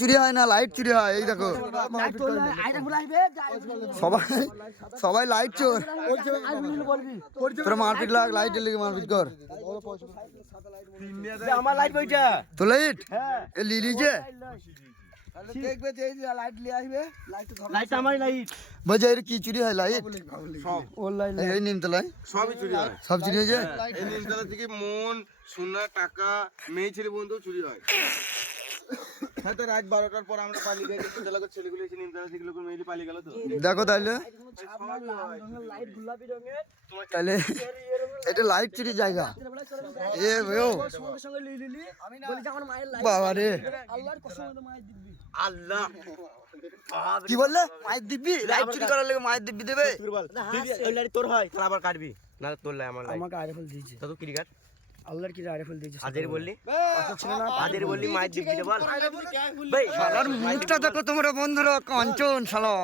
চুরি হয় না, লাইট চুরি হয়। এই দেখো সবাই লাইট চোর। তোরা মারপিট লাগ, লাইটের লেগে মারপিট কর। আমার লাইট বইটা তো লাইট এ লিলিছে দেখবে যে লাইট নিয়ে আসবে, লাইট আমারই লাইট। বলছে এর কি চুরি হয়? লাইট সব এই নিমতলায় সবই চুরি হয়। সব চুরি হয়েছে। এই নিমতলা থেকে মন, সোনা, টাকা, মেয়ে ছেলে বন্ধু চুরি হয়। হয়তো রাত 12টার পর আমরা পালিয়ে যাই, কিন্তু দেখো ছেলেগুলো এসে নিমতলা থেকে লোক মেয়ে পালিয়ে গেল তো। দেখো তাহলে তাহলে এটা লাইট চুরি জায়গা। এ ভাইও বাবা রে, আল্লাহ কি বললে? মায়ের দিব্যি? লাইট চুরি করার লেগে মায়ের দিব্যি দেবে? ওই লাইট তোর হয়, তাহলে আবার কাটবি না? তোর লাই আমার লাইট আমাকে আইফেল দিয়েছে, তো কি কাট আল্লাহর কি আইফেল দিয়েছে। আদের বললি আদের বললি মায়ের দিব্যি বল। শালার মুখটা দেখো তোমরা বন্ধুরা, কাঞ্চন শালা।